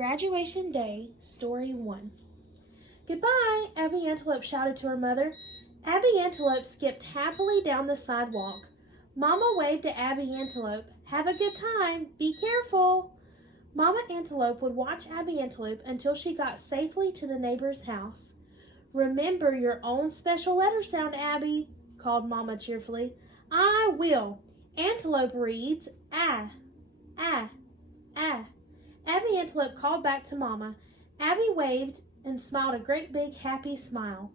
Graduation Day, Story 1. Goodbye, Abby Antelope shouted to her mother. Abby Antelope skipped happily down the sidewalk. Mama waved to Abby Antelope. Have a good time. Be careful. Mama Antelope would watch Abby Antelope until she got safely to the neighbor's house. Remember your own special letter sound, Abby, called Mama cheerfully. I will. Antelope reads, ah, ah, ah. Abby Antelope called back to Mama. Abby waved and smiled a great big happy smile.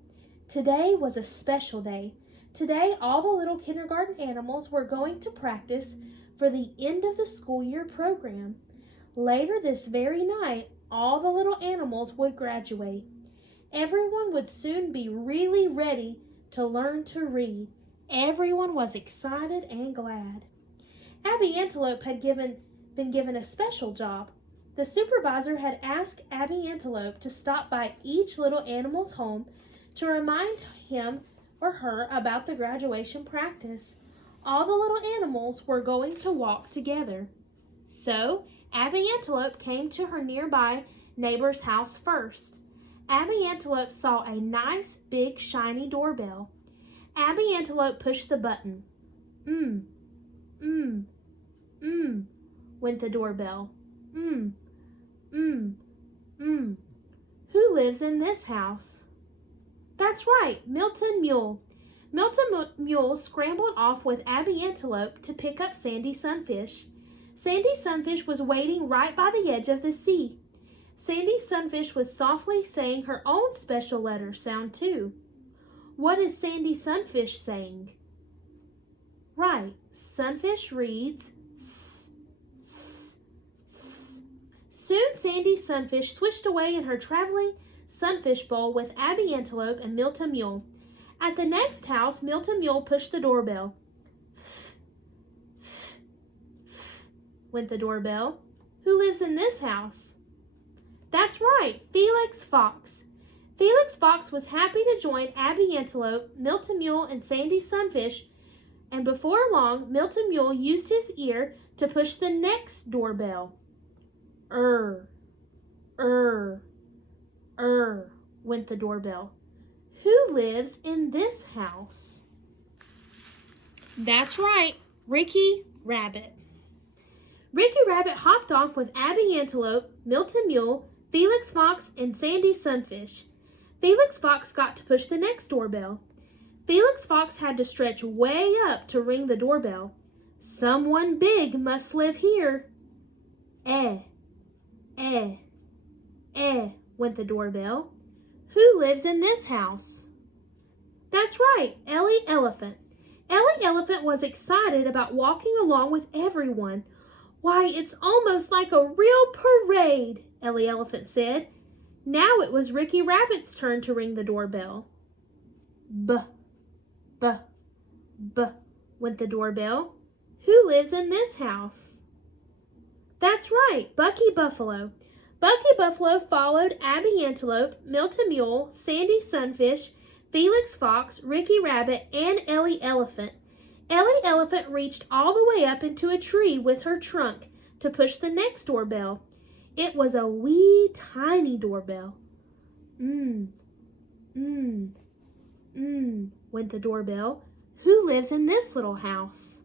Today was a special day. Today all the little kindergarten animals were going to practice for the end of the school year program. Later this very night, all the little animals would graduate. Everyone would soon be really ready to learn to read. Everyone was excited and glad. Abby Antelope had been given a special job. The supervisor had asked Abby Antelope to stop by each little animal's home to remind him or her about the graduation practice. All the little animals were going to walk together. So, Abby Antelope came to her nearby neighbor's house first. Abby Antelope saw a nice, big, shiny doorbell. Abby Antelope pushed the button. Went the doorbell. Who lives in this house? That's right, Milton Mule. Milton Mule scrambled off with Abby Antelope to pick up Sandy Sunfish. Sandy Sunfish was waiting right by the edge of the sea. Sandy Sunfish was softly saying her own special letter sound too. What is Sandy Sunfish saying? Right, Sunfish reads S, S, S. Soon Sandy Sunfish switched away in her traveling sunfish bowl with Abby Antelope and Milton Mule. At the next house, Milton Mule pushed the doorbell. Went the doorbell. Who lives in this house? That's right, Felix Fox. Felix Fox was happy to join Abby Antelope, Milton Mule, and Sandy Sunfish, and before long, Milton Mule used his ear to push the next doorbell. Went the doorbell. Who lives in this house? That's right, Ricky Rabbit. Ricky Rabbit hopped off with Abby Antelope, Milton Mule, Felix Fox, and Sandy Sunfish. Felix Fox got to push the next doorbell. Felix Fox had to stretch way up to ring the doorbell. Someone big must live here. Went the doorbell. Who lives in this house? That's right, Ellie Elephant. Ellie Elephant was excited about walking along with everyone. Why, it's almost like a real parade, Ellie Elephant said. Now it was Ricky Rabbit's turn to ring the doorbell. Went the doorbell. Who lives in this house? That's right, Bucky Buffalo. Bucky Buffalo followed Abby Antelope, Milton Mule, Sandy Sunfish, Felix Fox, Ricky Rabbit, and Ellie Elephant. Ellie Elephant reached all the way up into a tree with her trunk to push the next doorbell. It was a wee, tiny doorbell. Went the doorbell. Who lives in this little house?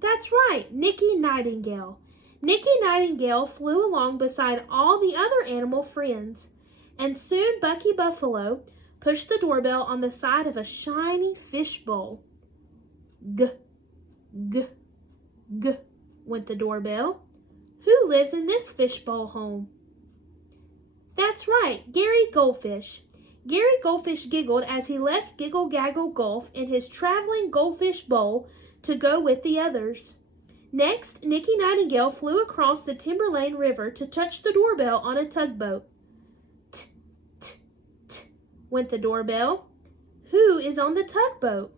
That's right, Nicky Nightingale. Nicky Nightingale flew along beside all the other animal friends, and soon Bucky Buffalo pushed the doorbell on the side of a shiny fish bowl. Went the doorbell. Who lives in this fishbowl home? That's right, Gary Goldfish. Gary Goldfish giggled as he left Giggle Gaggle Gulf in his traveling goldfish bowl to go with the others. Next, Nicky Nightingale flew across the Timberlane River to touch the doorbell on a tugboat. Went the doorbell. Who is on the tugboat?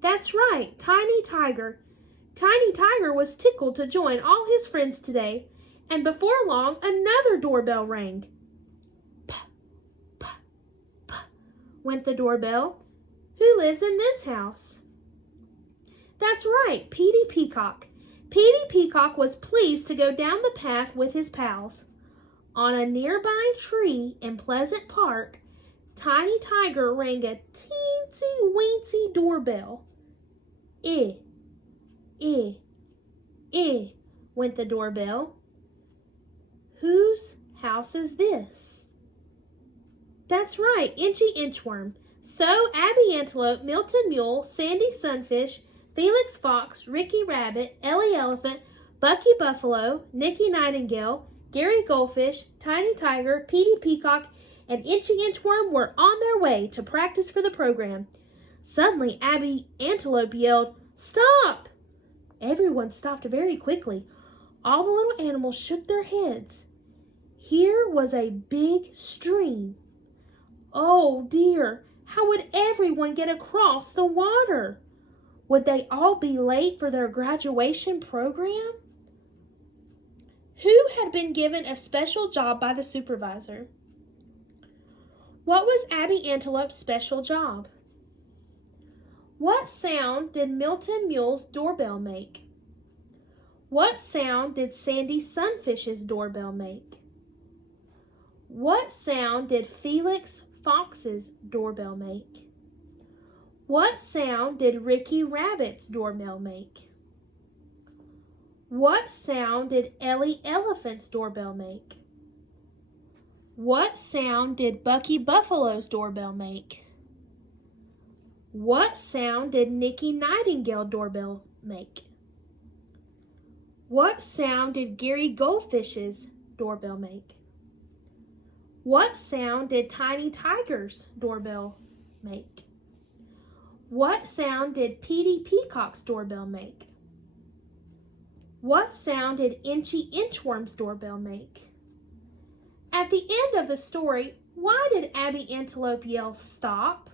That's right, Tiny Tiger. Tiny Tiger was tickled to join all his friends today, and before long another doorbell rang. Went the doorbell. Who lives in this house? That's right, Petey Peacock. Petey Peacock was pleased to go down the path with his pals. On a nearby tree in Pleasant Park, Tiny Tiger rang a teensy-weensy doorbell. Eh, went the doorbell. Whose house is this? That's right, Inchy Inchworm. So Abby Antelope, Milton Mule, Sandy Sunfish, Felix Fox, Ricky Rabbit, Ellie Elephant, Bucky Buffalo, Nikki Nightingale, Gary Goldfish, Tiny Tiger, Petey Peacock, and Inchy Inchworm were on their way to practice for the program. Suddenly, Abby Antelope yelled, "Stop!" Everyone stopped very quickly. All the little animals shook their heads. Here was a big stream. Oh dear, how would everyone get across the water? Would they all be late for their graduation program? Who had been given a special job by the supervisor? What was Abby Antelope's special job? What sound did Milton Mule's doorbell make? What sound did Sandy Sunfish's doorbell make? What sound did Felix Fox's doorbell make? What sound did Ricky Rabbit's doorbell make? What sound did Ellie Elephant's doorbell make? What sound did Bucky Buffalo's doorbell make? What sound did Nikki Nightingale's doorbell make? What sound did Gary Goldfish's doorbell make? What sound did Tiny Tiger's doorbell make? What sound did Petey Peacock's doorbell make? What sound did Inchy Inchworm's doorbell make? At the end of the story, why did Abby Antelope yell "Stop"?